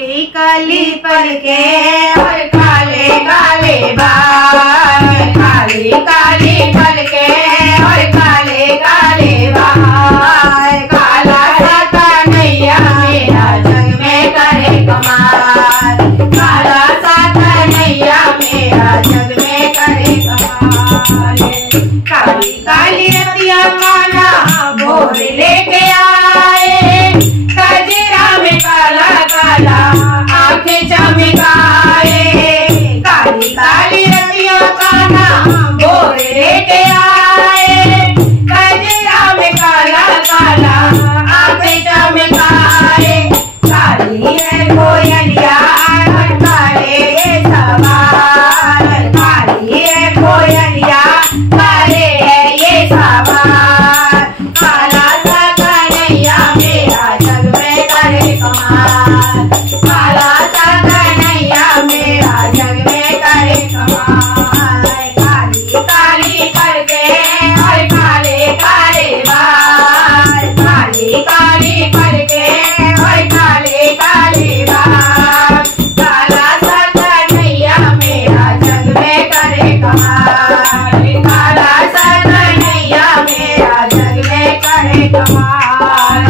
काली काली पलके और काले काले बाल, काली काली पलके और काले काले बाल। काला सा कन्हैया मेरा जग में करे कमाल, काला सा कन्हैया मेरा जग में करे कमाल। काली काली रतिया काला भोर लेके आए, कजरा में काला काला आंखें चमकाए। काली काली रतिया काला भोर लेके आए, कजरा में काला काला आंखें चमकाए। काली है कोयलिया और काले ये सवाल, काली है कोयलिया काले है ये सवाल। काला सा कन्हैया मेरा जग में करे कमाल, काला सा कन्हैया मेरा जग में करे कमाल। काली काली पलके और काले काले बाल, काली काली पलके और काले काले बाल। काला सा कन्हैया मेरा जग में करे कमाल, काला सा कन्हैया मेरा जग में करे कमाल।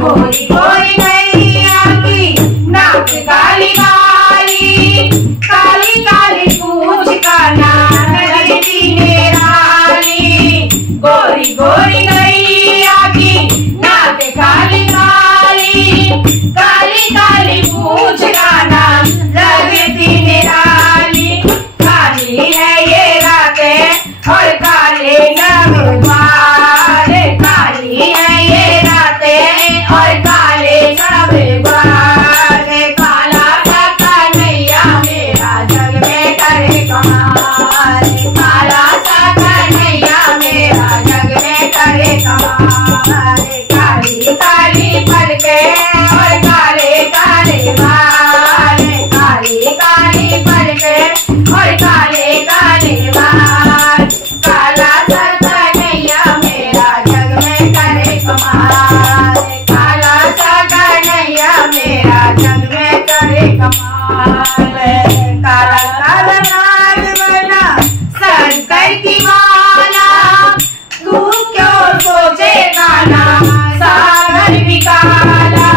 गोरी गोरी गैया की नाक काली काली, काली काली पूछ का नाक लगती निराली। गोरी गोरी गैया की नाक काली काली, काली काली पूछ का नाक लगती निराली। काली है ये रातें और काले नग बाल, काली है ये रातें और काले सब बाल। काला सा कन्हैया मेरा जग में करे कमाल, काला सा कन्हैया मेरा जग में करे कमाल। काली काली पलके और काले काले बाल, काली काली पलके और काले काले बाल। काला सा कन्हैया मेरा जग में करे कमाल, काला सा कन्हैया मेरा जग में करे कमाल। काला काला नाग बना शंकर की माला, तू क्यों सोचेगा ना सागर भी काला।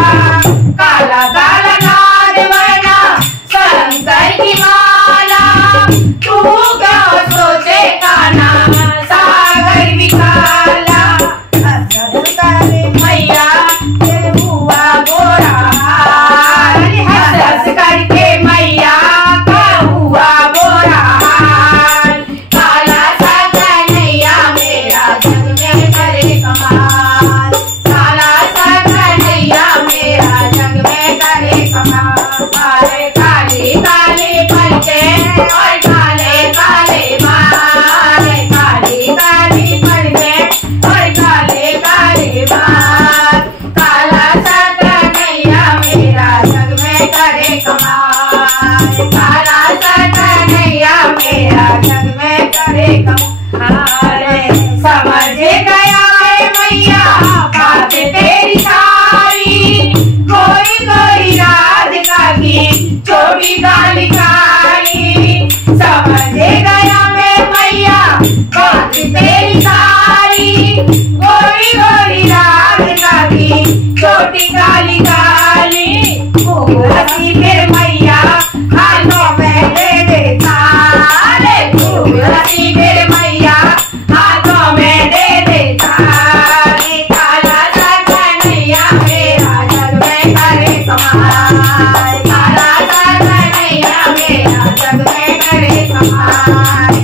काला काला नाग बना शंकर की माला, तू क्यों सोचेगा ना सागर भी काला। हसरत करे मैया दिल हुआ गोरा हाल, हसरत करके मैया का हुआ गोरा हाल। काला सा कन्हैया मेरा जग में करे कमाल, काला सा कन्हैया मेरा जग में करे कमाल। काली काली पलके और काले काले बाल, काली काली पलके और काले काले बाल। काला सा कन्हैया मेरा जग में करे कमाल, काला सा कन्हैया मेरा जग में करे कमाल। समझ गया है मैया बात तेरी सारी, कोई कोई राधिका की छोटी काली काली। समझ गया मैं मैया बात तेरी सारी, गोरी गोरी राधिका की छोटी काली काली। खूबी फिर मैया हाथों में दे देता, खूबी फिर मैया हाथों में दे देता। काला सा कन्हैया मेरा जग में करे कमाल, काला सा कन्हैया मेरा जग में करे कमाल।